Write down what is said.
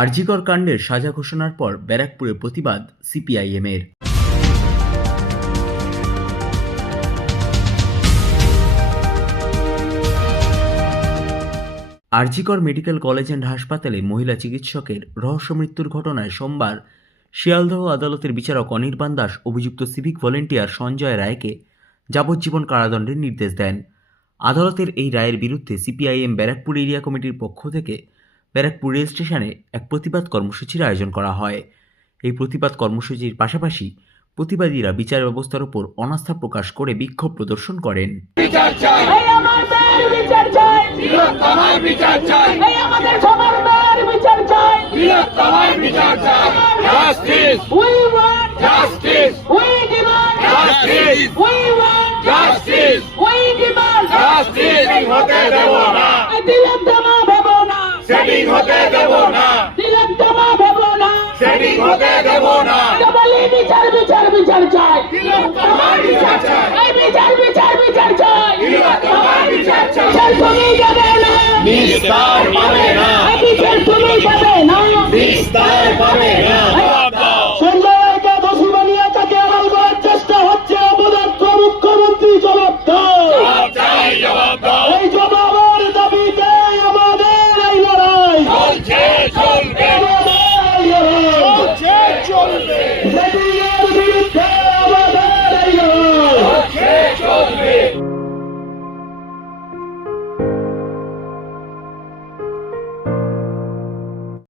আরজিকর কাণ্ডের সাজা ঘোষণার পর ব্যারাকপুরে প্রতিবাদ সিপিআইএমের। আরজিকর মেডিকেল কলেজ অ্যান্ড হাসপাতালে মহিলা চিকিৎসকের রহস্য মৃত্যুর ঘটনায় সোমবার শিয়ালদহ আদালতের বিচারক অনির্বাণ দাস অভিযুক্ত সিভিক ভলেন্টিয়ার সঞ্জয় রায়কে যাবজ্জীবন কারাদণ্ডের নির্দেশ দেন। আদালতের এই রায়ের বিরুদ্ধে সিপিআইএম ব্যারাকপুর এরিয়া কমিটির পক্ষ থেকে ব্যারাকপুর রেল স্টেশনে এক প্রতিবাদ কর্মসূচির আয়োজন করা হয়। এই প্রতিবাদ কর্মসূচির পাশাপাশি প্রতিবাদীরা বিচার ব্যবস্থার উপর অনাস্থা প্রকাশ করে বিক্ষোভ প্রদর্শন করেন। সেটিং হতে দেব না, সেটিং হতে দেব না।